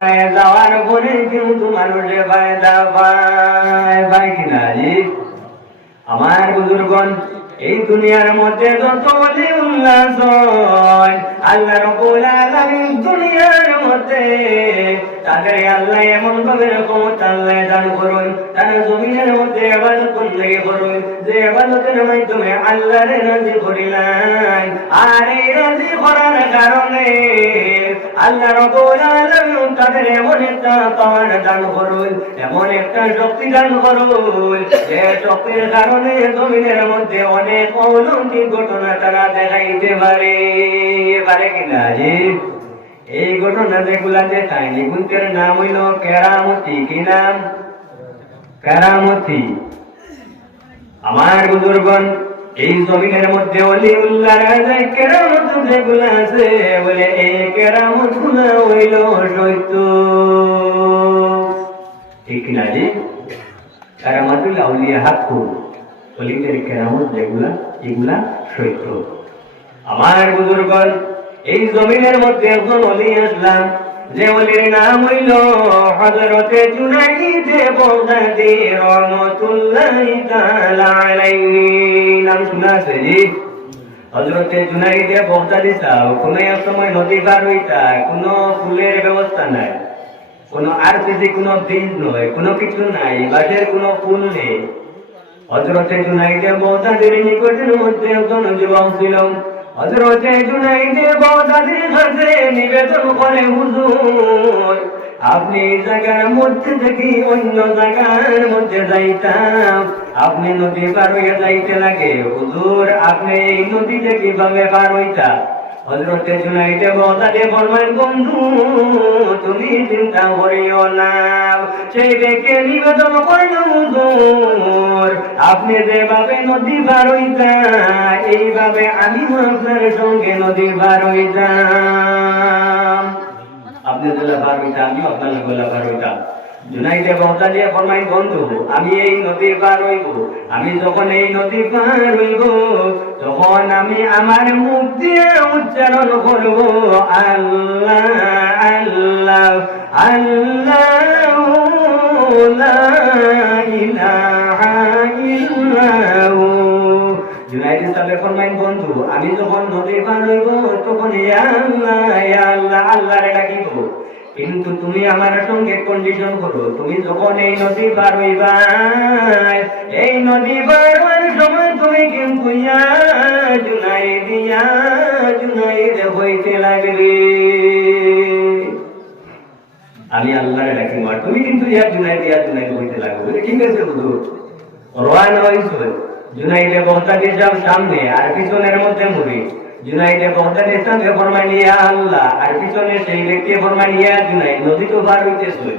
যাওয়ার পরে কিন্তু মানুষের ফায়দা পায় কিনা জি? আমার বুজুর্গণ, এই দুনিয়ার মধ্যে যত উল্লাস আল্লাহ রাব্বুল আলামিন দুনিয়ার মধ্যে তাদের আল্লাহ এমন ভাবে ক্ষমতা আল্লাহ দান করুন, তারা জমিনের মধ্যে ইবাদত করতে করুন যে ইবাদতের মাধ্যমে আল্লাহর রাজি করিলেন। আর এই রাজি করার কারণে আল্লাহ রাব্বুল আলামিন তাদের এমন একটা পাওয়ার দান করুন, এমন একটা শক্তি দান করুন যে শক্তির কারণে জমিনের মধ্যে অনেক অলৌকিক ঘটনা তারা দেখাইতে পারে কিনা জি? এই ঘটনা যেগুলা দেখায় এগুলোর নাম হইল কেরামতি। কি নাম? কেরামতি। আমার বুজুর্গণ, এই জমিনের মধ্যে অলিউল্লাহ কেরামত যেগুলো আছে বলে এই কেরামত গুলো হইল সত্য। ঠিক না জি? কেরামতুল আউলিয়া হাক্কু, অলিদের কেরামত যেগুলা এগুলা সত্য। আমার বুজুর্গণ, এই জমিনের মধ্যে একজন অলি আসলাম, যে অলির নাম হইল হযরতে জুনাইদ বাগদাদী রাহমাতুল্লাহি তাআলা আলাইহি। নাম শোনা আছে জি? হযরতে জুনাইদ বাগদাদী সাহেব কোন এক সময় নদী পার হইতা, কোনো ফুলের ব্যবস্থা নাই, কোনো আরসিসি, কোনো ব্রিজ নয়, কোনো কিছু নাই, বাঁশের কোনো ফুল নেই। হযরতে জুনাইদ বাগদাদীর নিকটের মধ্যে একজন যুবক ছিল। হযরতে জুনাইদ বাগদাদীর কাছে নিবেদন করে, হুজুর আপনি এই জায়গার মধ্যে থেকে অন্য জায়গার মধ্যে যাইতাম, আপনি নদী পার হইয়া যাইতে লাগে, হুজুর আপনি এই নদীতে কিভাবে পার হইতা? হযরতে জুনাইদ বাগদাদী ফরমান, বন্ধু তুমি চিন্তা করিও না। সেই ব্যক্তি নিবেদন করল, হুজুর আপনি যেভাবে নদী পার হইতা এইভাবে আমি আপনার সঙ্গে নদী পার হইতাম। আপনি যেটা পার হইতা আমি আপনার গোলা পার হইতাম। জুনাইদ বাগদাদী ফরমাই, বন্ধু আমি এই নদী পার হইব, আমি যখন এই নদী পার হইব তখন আমি আমার মুখ দিয়ে উচ্চারণ করব আল্লাহ আল্লাহ আল্লাহু লা ইলাহা ইল্লাহু। জুনাইদ সাহেব ফরমাই, বন্ধু আমি যখন নদী পার হইব তখন ইয়া আল্লাহ ইয়া আল্লাহ আল্লাহরে ডাকিব, কিন্তু তুমি আমার সঙ্গে কন্ডিশন করো, তুমি যখন এই নদী পার হইবা এই নদী পার হওয়ার সময় তুমি কিন্তু ইয়া জুনাইদ হইতে লাগবে। আমি আল্লাহরে ডাকিব আর তুমি কিন্তু ইয়া জুনাইদ হইতে লাগবে। ঠিক আছে হুজুর? রওনা হইছে। জুনাইদ বাগদাদী সাহেব সামনে আর পিছনের মধ্যে মুড়ি। জুনাইদ বাগদাদী সাহেব ফরমান, ইয়া আল্লাহ, আর পিছনে সেই ব্যক্তি ফরমান, ইয়া জুনাইদ। নদী তো পার হইতেছে।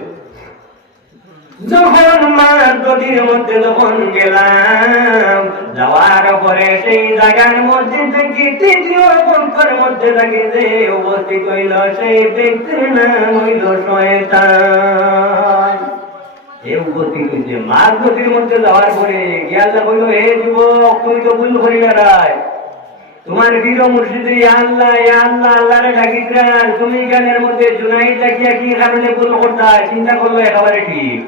যখন মার নদীর মধ্যে যখন গেলাম, যাওয়ার পরে সেই জায়গার মধ্যে থেকে তৃতীয় পক্ষের মধ্যে থেকে যে উপস্থিত হইল সেই ব্যক্তির নাম হইল শয়তান। এ উপস্থিত হইছে মার নদীর মধ্যে যাওয়ার পরে গিয়াল্লা কইল, হে যুবক তুমি তো ভুল করি বেড়ায়, তোমার বীর মুর্শিদে আল্লাহ আল্লাহরে ডাকিরা, তুমি জ্ঞানের মধ্যে জুনাইদ ডাকিয়া কি কারণে ভুল করতা? চিন্তা করলো একেবারে ঠিক।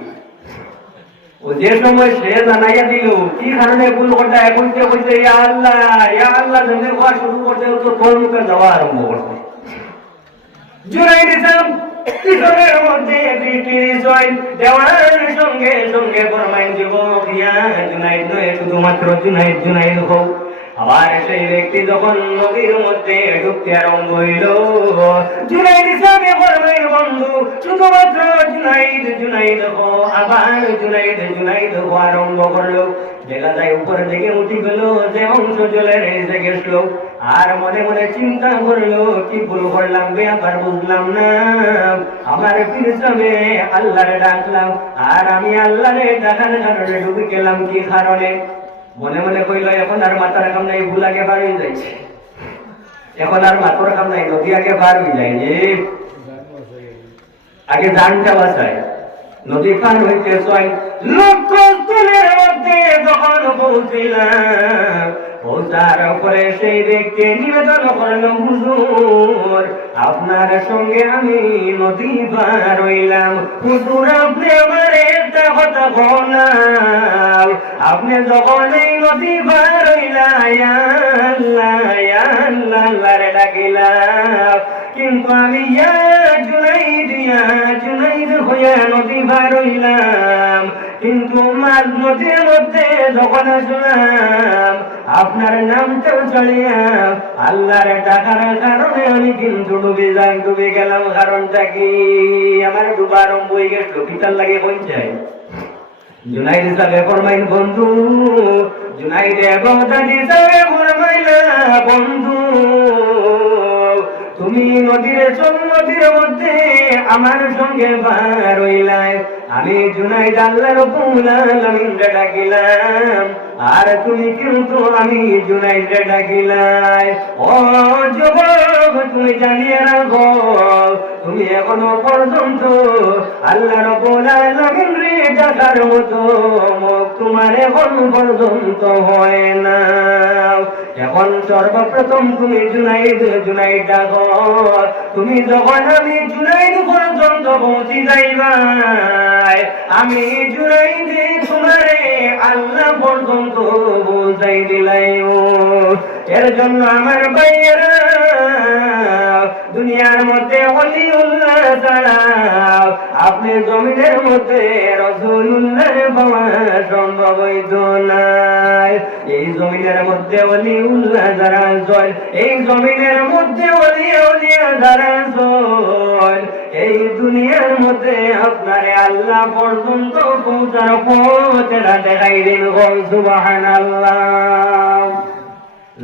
ও যে সময় সে জানাইয়া দিল কি কারণে ভুল করতা, এখন কইছে ইয়া আল্লাহ যখন কোয়া শুরু করতে তো তোর মুখে যাওয়া আরম্ভ করতে। জুনাইদ সাহেব পিছনের মধ্যে দেওয়ার সঙ্গে সঙ্গে ফরমাইন, যুবক ইয়া জুনাইদ নয়, শুধুমাত্র জুনাইদ হোক। আবার সেই ব্যক্তি যখন নদীর মধ্যে ঢুকতে আরম্ভ হইল, জুনাইদ সাহেব ফরমাইন, বন্ধু শুধুমাত্র জুনাইদ হো। আবার জুনাইদ হো আরম্ভ করলো। দেখা যায় উপরের দিকে উঠি গেল, যে অংশ জলের এসে গেছিল, আর মনে মনে চিন্তা করলো কি ভুল করলাম ব্যাপার বুঝলাম না, আমার পিছনে আল্লাহরে ডাকলাম আর আমি আল্লাহরে ডাকার কারণে ডুবে গেলাম কি কারণে? মনে মনে কইল এখন আর মাথার কাম নাই, ভুল আগে পার হয়ে যাইছে, এখন আর মাথার কাম নাই, নদী আগে পার হয়ে যায় যে আগে জানটা বাঁচায়। নদী পার হইতে ছয় লক্ষ তুলের মধ্যে যখন পৌঁছিলাম ও তারপরে সেই ব্যক্তি নিবেদন করল, হুজুর আপনার সঙ্গে আমি নদী পার হইলাম, হুজুর আপনি আমার একটা কথা বলাম, আপনি যখন এই নদী পার হইলাম আল্লাহ রে ডাকিলাম, কিন্তু আমি জুনাইদ হইয়া নদী পার হইলাম, কিন্তু মাঝ নদীর মধ্যে যখন আসলাম আপনার নামটাও চলিয়া আল্লাহর ডাকার কারণে আমি কিন্তু ডুবে গেলাম। কারণটা কি? আমার ডুবা আরম্ভ হয়ে গেছিল, পিতার লাগে পৌঁছায়। জুনাইদ সাহেব ফরমাইল, বন্ধু জুনাইদ হিসাবে ফরমাইলা, বন্ধু তুমি নদীর মধ্যে আমার সঙ্গে বার হইলাই, আমি জুনাইদ আল্লাহর রাব্বুল আলামিনকে ডাকিলাম, আর তুমি কিন্তু আমি জুনাইদকে ডাকিলাই। ও যুবক তুমি জানিয়ে রাখো, তুমি এখনো পর্যন্ত আল্লাহ রাব্বুল আলামিনকে ডাকার মতো মুখ তোমার এখন পর্যন্ত হয় না। এখন সর্বপ্রথম তুমি জুনাইদ ডাকো, তুমি যখন আমি জুনাইদ পর্যন্ত পৌঁছি যাইবা, আমি জুনাইদে তোমারে আল্লাহ পর্যন্ত পৌঁছাই দিলাম। এর জন্য আমার ভাইয়েরা, দুনিয়ার মধ্যে ওলিউল্লাহ ছাড়া আপনি জমিনের মধ্যে রাসূলুল্লাহ পাওয়া সম্ভব হইত না। এই জমিনের মধ্যে ওলিউল্লাহ যারা জয়, এই জমিনের মধ্যে ওলিয়া যারা জয়, এই দুনিয়ার মধ্যে আপনারে আল্লাহ পর্যন্ত পৌঁছার পথটা দেখাই দিন। সুবহানাল্লাহ।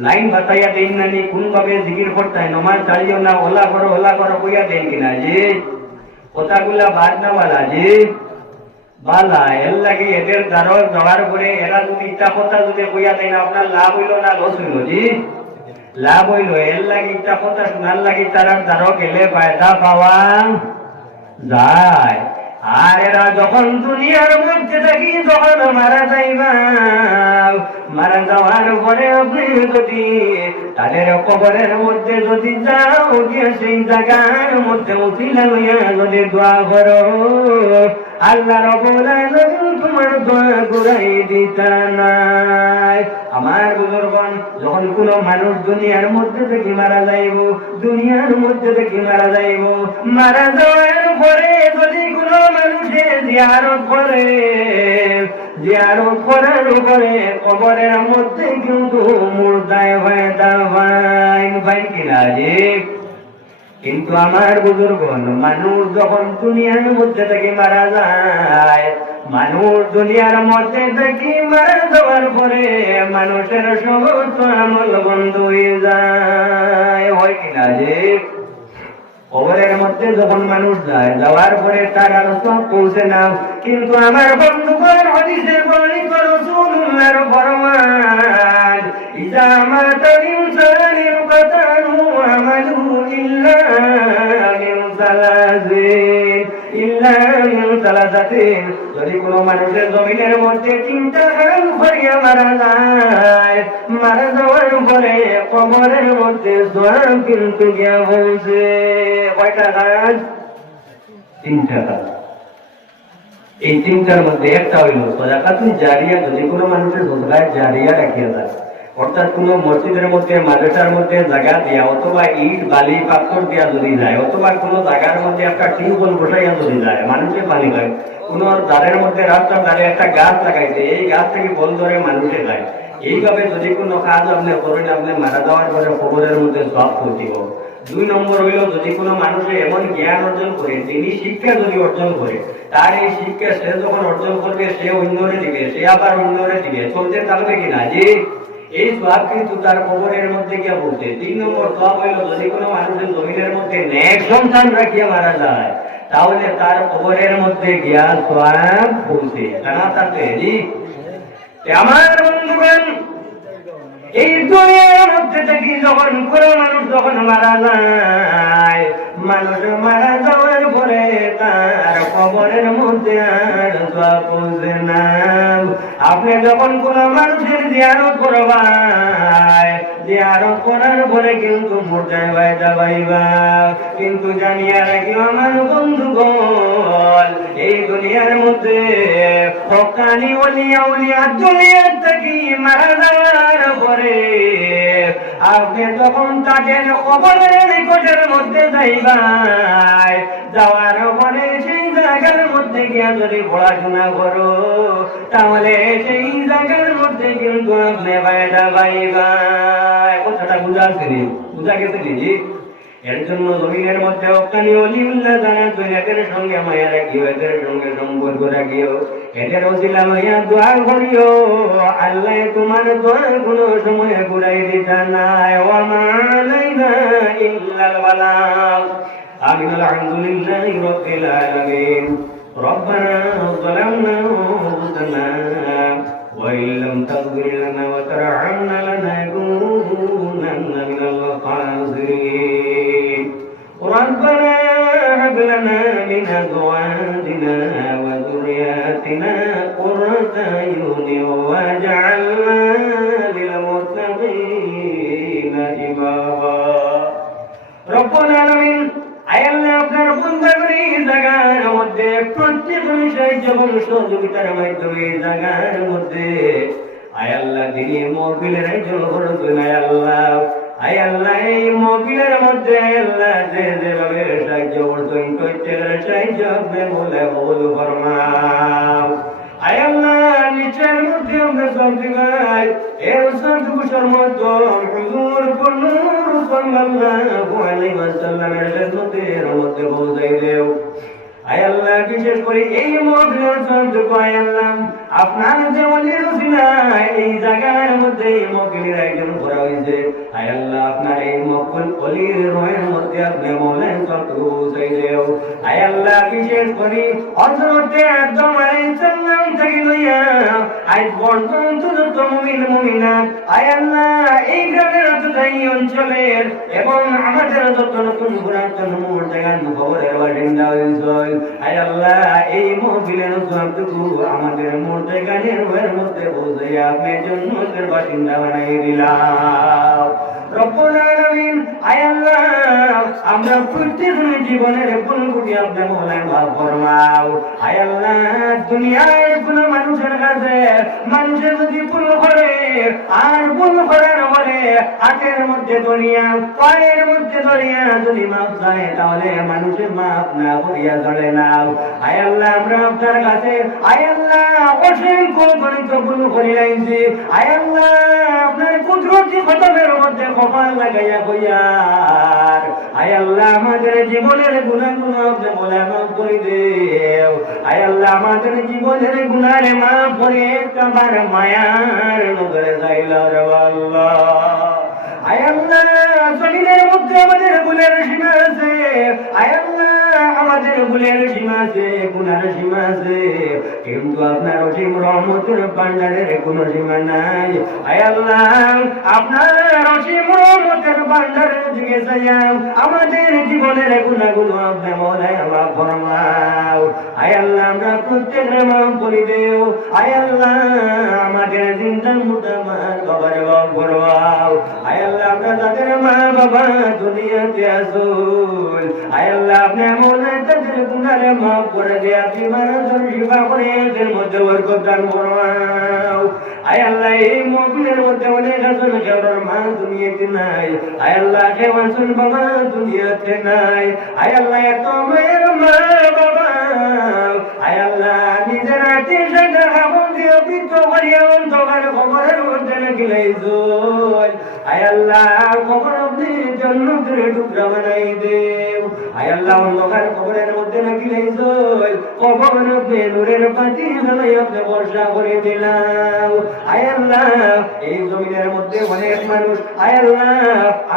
লাইন বাতাইয়া দেন না, নি কোন ভাবে জিকির করতে হয়, নমাজ চালিও না, ওলা করো কইয়া দেন কিনা জি, কথাগুলা বাদ না বালা জি বালা। এর লাগে এদের দ্বারা যাওয়ার পরে এরা যদি ইচ্ছা কথা যদি কইয়া দেয় না, আপনার লাভ হইল না লস হইল জি? লাভ হইল। এর লাগে ইচ্ছা কথা শোনার লাগে তারা দ্বারা গেলে ফায়দা পাওয়া যায়। আর এরা যখন দুনিয়ার মধ্যে থাকি, যখন মারা যাইবা, মারা যাওয়ার পরে আপনি যদি তাদের কবরের মধ্যে যদি যাও, গিয়ে সেই জায়গার মধ্যে উঠিলা লইয়া যদি দোয়া করো, আল্লাহ রাব্বুল আলামিন তোমার দোয়া ঘুরাই দিতা নাই। আমার বুজুর্গণ, যখন কোনো মানুষ দুনিয়ার মধ্যে থেকে মারা যাইব, মারা যাওয়ার পরে যদি কোনো মানুষে জিয়ারত করার পরে কবরের মধ্যে কিন্তু মুর্দায় হয়ে দাওয়াই কিনা রে। কিন্তু আমার বুজুর্গণ, মানুষ যখন দুনিয়ার মধ্যে থেকে মারা যায়, মানুষ দুনিয়ার মধ্যে থেকে মারা যাওয়ার পরে মানুষের সমস্ত আমল বন্ধ হয়ে যায়, হয় কিনা যে? কবরের মধ্যে যখন মানুষ যায়, যাওয়ার পরে তার আর সব পৌঁছে না। কিন্তু আমার বন্ধুগণ, হাদিসে বর্ণিত রাসূলুল্লাহর ফরমান, ইজা মাতাল ইনসানু ইনকাতাহু আমালু ইল্লা মিন সালাসাতিন। যদি কোনো মানুষের জমিনের মধ্যে তিনটা কাজ করিয়া মারা যায়, মারা যাওয়ার পরে কবরের মধ্যে সওয়াব কিন্তু গিয়া পৌঁছে। কয়টা কাজ? তিনটা কাজ। এই তিনটার মধ্যে একটা হইল সাদাকাতুন জারিয়া। যদি কোনো মানুষের সদকায়ে জারিয়া রাখিয়া যায়, অর্থাৎ কোনো মসজিদের মধ্যে, মাদ্রাসার মধ্যে জায়গা দিয়া, অথবা ইট বালি পাথর দিয়া যদি যায়, অথবা কোনো জায়গার মধ্যে একটা টিউবওয়েল বসাইয়া যদি যায়, মানুষের পানি পায়, কোন ধারের মধ্যে রাস্তার ধারে একটা গাছ লাগাইছে, এই গাছ থেকে বল ধরে মানুষে যায়, এইভাবে যদি কোনো কাজ আপনি করেন, আপনি মারা যাওয়ার পরে কবরের মধ্যে সব পৌঁছিব। 2 নম্বর হইল, যদি কোনো মানুষে এমন জ্ঞান অর্জন করে, তিনি শিক্ষা যদি অর্জন করে, তার এই শিক্ষা সে যখন অর্জন করবে, সে অন্যরে দিবে, সে আবার অন্যরে দিবে, চলতে থাকবে কিনা যে? এই সওয়াব কিন্তু তার কবরের মধ্যে গিয়া পৌঁছে। 3 নম্বর সওয়াব হইল, যদি কোনো মানুষের জমিনের মধ্যে নেক সন্তান রাখিয়া মারা যায়, তাহলে তার কবরের মধ্যে গিয়া সওয়াব পৌঁছে। জানা থাকবে জি? আমার বন্ধুগণ, এই দুনিয়ার মধ্যে থেকে যখন কোনো মানুষ যখন মারা যায়, মানুষ মারা যাওয়ার পরে তার কবরের মধ্যে আর সওয়াব পৌঁছে না। আপনি যখন কোন মানুষের জিয়ারত করবাই, জিয়ারত করার পরে কিন্তু মুর্দায় বাইদা বাইবা, কিন্তু জানিয়া রাখিও আমার বন্ধুগণ, এই দুনিয়ার মধ্যে হকানি ওলিয়া উলিয়া দুনিয়ার থেকে মারা যাওয়ার পরে আপনি তখন তাদের কবরের নিকটের মধ্যে যাইবাই, যাওয়ার পরে সেই জায়গার মধ্যে গিয়া যদি পড়াশোনা করো তাহলে সেই জায়গার মধ্যে কিন্তু আপনি বাইদা পাইবাই। কথাটা বুঝা গেছে নি? এর জন্য জমিনের মধ্যে অকানি অলিউল্লাহ জানা এদের সঙ্গে মায়া রাখিও, এদের সঙ্গে সম্পর্ক রাখিও, এদের ওসিলা লইয়া দোয়া করিও। আল্লাহ তোমার দোয়া কোনো সময় ঘুরাই দিতা নাই। ওয়া মা আলাইনা ইল্লাল বালাগ। আমিন। আলহামদুলিল্লাহি রাব্বিল আলামিন। ربنا ظلمنا أنفسنا وإن لم تغفر لنا وترحمنا لنكونن من الخاسرين. ربنا هب لنا من أزواجنا وذرياتنا قرة أعين واجعلنا للمتقين إماما. رب العالمين আয়াল্লাহ আপনার বন্দাগুলি জায়গার মধ্যে প্রত্যেক সাহায্য এবং সহযোগিতার মাধ্যমে জায়গার মধ্যে আয়াল্লাহ তিনি মহফিলের আয়োজন করেছেন। আয়াল্লাহ এই মহফিলের মধ্যে আয়াল্লাহ যে যেভাবে সাহায্য করছেন প্রত্যেকের সাহায্য আপনি বলে বল ফরমাও। আয়াল্লাহ নিচের মধ্যে আমরা চলতে পাই এর সবটুকু সমর্থন হুজুর সাল্লাল্লাহু আলাইহি ওয়াসাল্লামের খেদমতের মধ্যে পৌঁছাই দেও। আয়াল্লাহ বিশেষ করে এই মহফিলের সবটুকু আয়াল্লাহ আপনার যে ওলির উসিলায় এই জায়গার মধ্যে এই মহফিলের আয়োজন করা হয়েছে, আয়াল্লাহ আপনার এই মহফিল ওলির রুহের মধ্যে আপনি মৌলানা সবটুকু পৌঁছাই দেও। আয়াল্লাহ বিশেষ করে হযরতে আদম আলাইহিস সালাম থেকে লইয়া আজ পর্যন্ত যত মুমিন মুমিনাত আয়াল্লাহ এই গ্রামের এই অঞ্চলের এবং আমাদের যত নতুন পুরাতন জায়গার খবরের বাসিন্দা হয়েছে, আয়াল্লাহ এই মহফিলের সবটুকু আমাদের মধ্যে গানের রুহের মধ্যে পৌঁছে আপনি জন্নতের বাসিন্দা বানাই দিলাম। রব্বুল আলামিন আয়াল্লাহ আমরা প্রত্যেকের জীবনের ভুলগুলি আপনি মৌলানা মাফ ফরমাও। আয়াল্লাহ দুনিয়ার কোন মানুষের কাছে মানুষের যদি ভুল করে আর ভুল করার পরে হাতের মধ্যে ধরিয়া পায়ের মধ্যে ধরিয়া যদি মাফ চায় তাহলে মানুষের মাফ না করিয়া চলে না। আয়াল্লাহ আমরা আপনার কাছে আয়াল্লাহ অসংখ্য গণিত ভুল করে লাইছি। আয়াল্লাহ আপনার কুদরতি খতমের মধ্যে কপাল লাগাইয়া কইয়ার আয়াল্লাহ আমাদের জীবনের গুনাহগুলো আপনি বলে মাফ করে দেও। আয়াল্লাহ আমাদের জীবনের গুনাহে মাফ করে একবার মায়ার নজরে যাইলা রে আল্লাহ। আয়াল্লাহ জমিনের মধ্যে আমাদের গুনাহের সীমা আছে, আয়াল্লাহ আমাদের ভুলের সীমা আছে, গুনার সীমা আছে, কিন্তু আপনার অসীম রহমতের ভান্ডারের কোনো সীমা নাই। আয়াল্লাহ আপনার অসীম রহমতের ভান্ডারের দিকে চাইয়াও আমাদের জীবনের গুনাহগুলো আপনি মওলানা মাফ ফরমাও। আয়াল্লাহ আমরা প্রত্যেকের মাফ করে দেও। আয়াল্লাহ আমাদের জিন্দা মুতামার বাবার মাফ করবাও। আয়াল্লাহ আমরা তাদের মা বাবা দুনিয়াতে আসুন, আয়াল্লাহ আপনি মওলানা তাদের গুনাহে মাফ করে দেয়া বিমার শিফা করে এদের মধ্যে বরকত দান ফরমাও। আয়াল্লাহ এই মহফিলের মধ্যে অনেক আছেন যাদের মা দুনিয়াতে নাই, আয়াল্লাহ কেউ আছেন বাবা দুনিয়াতে নাই। আয়াল্লাহ এত মায়ের মা বাবা আয়াল্লাহ নিজের হাতে সাথে হাবন দিয়ে বৃত্ত করিয়া অন্ধকার খবরের মধ্যে লাগিলাইছো। আয়াল্লাহ খবর আপনি জন্নতের টুকরা বানাই দেও। আয়াল্লাহ অন্ধকার খবরের মধ্যে লাগিলাইছো, খবর আপনি নূরের পাতি জ্বালাই আপনি বর্ষা করে দিলাম। আয়াল্লাহ এই জমিনের মধ্যে অনেক মানুষ আয়াল্লাহ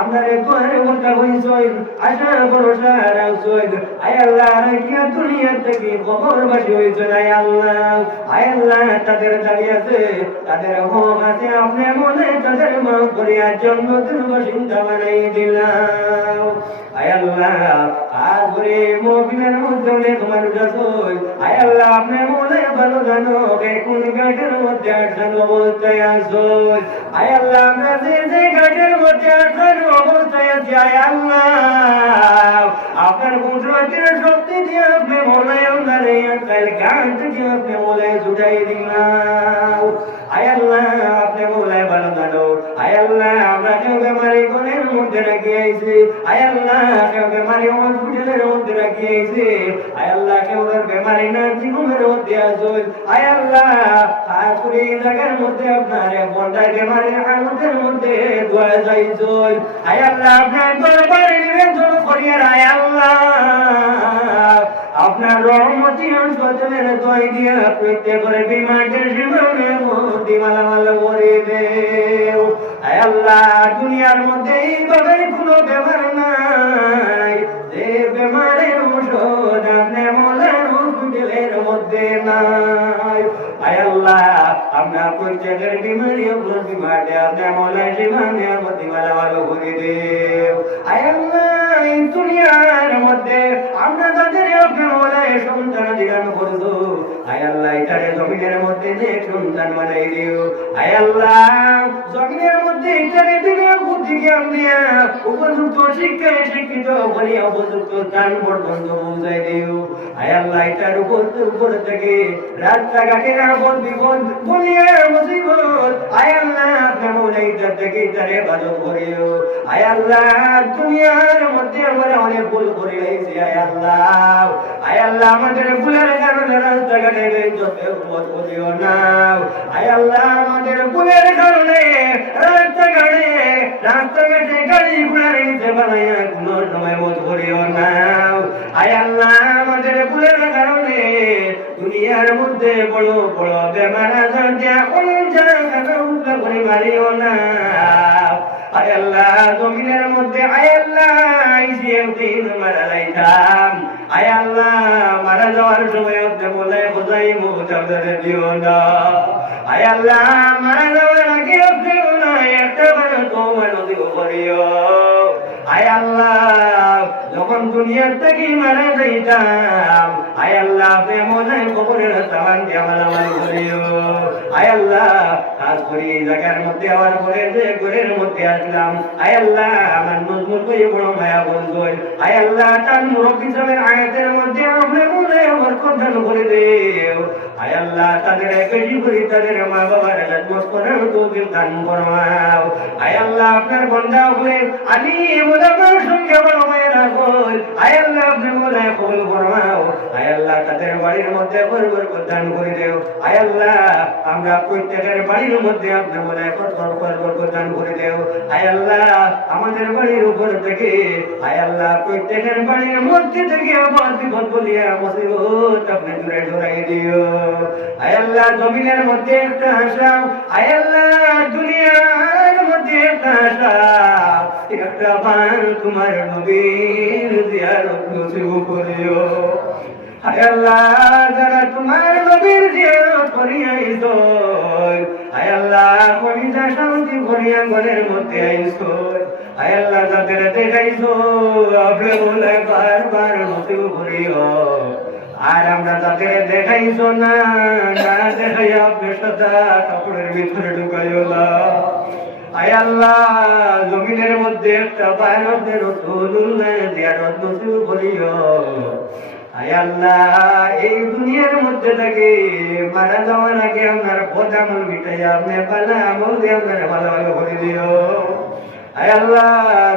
আপনার দুয়ারে মোটা হইছেন, আশা ভরসা রাখছেন। আয় আল্লাহ রাখিয়া দুনিয়া থেকে কবরবাসী হয়েছে আয় আল্লাহ। আয় আল্লাহ তাদের দাঁড়িয়ে আছে, তাদের হক আছে, আপনি মনে তাদের মাফ করিয়া জান্নাতের বাসিন্দা বানাই দিলাম। আয় আল্লাহ আর করে মুমিনের মধ্যে অনেক মানুষ আছে, আয় আল্লাহ আপনি মনে ভালো জানো কোন ঘাটের মধ্যে আটকানো অবস্থায় আছো। আয় আল্লাহ আমরা যে ঘাটের মধ্যে আটকানো অবস্থায় আছি, আয় আল্লাহ আপনার কুদরতের শক্তি দিয়ে আপনি মনে আমাদের এই ঘাট থেকে আপনি মনে ছুটাই দিলাম। আয় আল্লাহ আপনি মনে ভালো জানো। আয় আল্লাহ আমরা কেউ বেমারি ঘরের মধ্যে রাখি আইছি, আয় আল্লাহ কেউ বেমারি হসপিটালের মধ্যে রাখি আইছি, আয় আল্লাহ কেউ বেমারি নার্সিং হোমের মধ্যে আসো। আয় আল্লাহ খাস করে এই জায়গার মধ্যে আপনার বন্ধায় বেমারি হালতের মধ্যে দোয়া যাইছো। আয় আল্লাহ আপনার দরবারে নিবেদন করিয়া আয় আল্লাহ আপনার রহমতি সচনের দোয়াই দিয়া প্রত্যেকের বিমানের জীবনের মধ্যে মালামাল করে দেও। আয় আল্লাহ দুনিয়ার মধ্যে এইভাবে কোনো বেমার নাই যে বেমারের ঔষধ আপনি মলের হসপিটালের মধ্যে নাই। আয় আল্লাহ আপনার প্রত্যেকের বিমারি বিমারে আপনি মলের জীবনের মধ্যে মালামাল করে দেও। আয় আল্লাহ এই দুনিয়ার মধ্যে আমরা যাদের আপনি মলায় সন্তান দিলাম করছো, আয় আল্লাহ এটারে জমিনের মধ্যে যে সন্তান বানাই দিও। আয় আল্লাহ জমিনের মধ্যে এটারে দিলে বুদ্ধি জ্ঞান দিয়া উপযুক্ত শিক্ষায় শিক্ষিত করিয়া উপযুক্ত স্থান পর্যন্ত পৌঁছাই দিও। আয় আল্লাহ এটার উপর থেকে রাস্তাঘাটের আপদ বিপদ বলিয়া মুসিবত আয় আল্লাহ আপনার মনে এটার থেকে এটারে ভালো করিও। আয় আল্লাহ দুনিয়ার মধ্যে আমরা অনেক ভুল করে রয়েছি, আয় আল্লাহ আয় আল্লাহ আমাদের ভুলের কারণে রাস্তাঘাটে পথ করিও না। আয় আল্লাহ আমাদের ভুলের কারণে রাস্তাঘাটে গাড়ি ঘোড়ার নিচে বানাইয়া কোনো সময় পথ করিও না। আয় আল্লাহ আমাদের ভুলের কারণে দুনিয়ার মধ্যে বড় বড় বেমার আজার দিয়া করে মারিও না। আয় আল্লাহ জমিনের মধ্যে আয় আল্লাহ মারা যাইতাম, আয় আল্লাহ মারা যাওয়ার সময় বলে বোঝাই মুজাদের দিও না। আয় আল্লাহ মারা যাওয়ার আগে একটা তোমার নদীও করিও। আয় আল্লাহ যখন দুনিয়ার থেকে মারা যাইতাম, আয় আল্লাহ মনে কবরের সামান দিয়ে মালামাল করিও। আয় আল্লাহ কাজ করি এই জায়গার মধ্যে আবার করে যে ঘরের মধ্যে আসলাম, আয় আল্লাহ আমার মজবুত হয়ে বড় মায়া বন্ধু। আয় আল্লাহ তার মুরব্বী সাহেবের আয়াতের মধ্যে আমরা মনে আমার কল্যাণ করে দেও। আয় আল্লাহ তাদের বেশি করে তাদের মা বাবার খেদমত করার তৌফিক দান ফরমাও। আয় আল্লাহ আপনার বান্দা হয়ে আলী মুলামার সঙ্গে বড় মায়েরা বল, আয় আল্লাহ আপনি মোলায় কবুল ফরমাও। আয় আল্লাহ তাদের বাড়ির মধ্যে বরকত দান করে দেও। আয় আল্লাহ আমরা প্রত্যেকের বাড়ির মধ্যে আপনার মোলায় বরকত দান করে দেও। আয় আল্লাহ আমাদের বাড়ির উপর থেকে আয় আল্লাহ প্রত্যেকের বাড়ির মধ্যে থেকে আবার বিপদ বলিয়া মুসিবত আপনি দূরে সরাই দিও। আয় আল্লাহ জমিনের মধ্যে একটা আসলাম, আয় আল্লাহ দুনিয়ার মধ্যে একটা আসলাম, একটা পান তোমার নবীর জিয়ারত নসিব করিও। আয় আল্লাহ যারা তোমার নবীর জিয়ারত করিয়া আইছো, আয় আল্লাহ কলিজা শান্তি করিয়া ঘরের মধ্যে আইছো, আয় আল্লাহ যাদের দেখাইছো আপনি বলে বারবার নসিব করিও। আর আমরা যাদের দেখাইছো না দেখাই আপনার সাথে কাপড়ের ভিতরে ঢুকাইও না। আয় আল্লাহ জমিনের মধ্যে একটা বায়নের রাসূলুল্লাহ জিয়ারত নসিব করিও। আয় আল্লাহ এই দুনিয়ার মধ্যে থেকে মারা যাওয়ার আগে আপনার বদ আমল মিটাইয়া আপনি ভালো আমল দিয়ে আপনার ভালো ভালো করে দিও। আয় আল্লাহ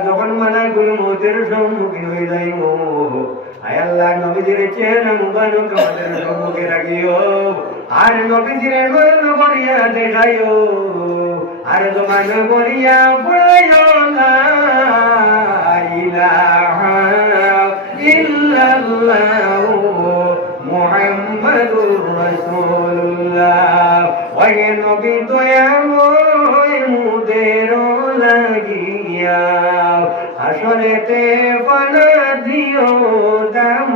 যখন মালাকুল মউতের সম্মুখীন হয়ে যাইব, আয় আল্লাহ নবীজির চেহারা মুবারক আমাদের সম্মুখে রাখিও। আর নবীজির নয়ন করিয়া দেখাইও, আর জমান করিয়া পড়াইও লা ইলাহা ইল্লাল্লাহু মুহাম্মাদুর রাসূলুল্লাহ। ওহে নবী দয়াময় মুদের লাগিয়া হাসরেতে পানা দিও দাম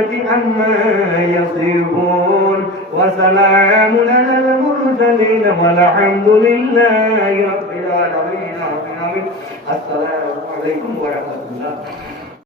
العزة عما يصفون وسلام على المرسلين والحمد لله رب العالمين. السلام عليكم ورحمة الله.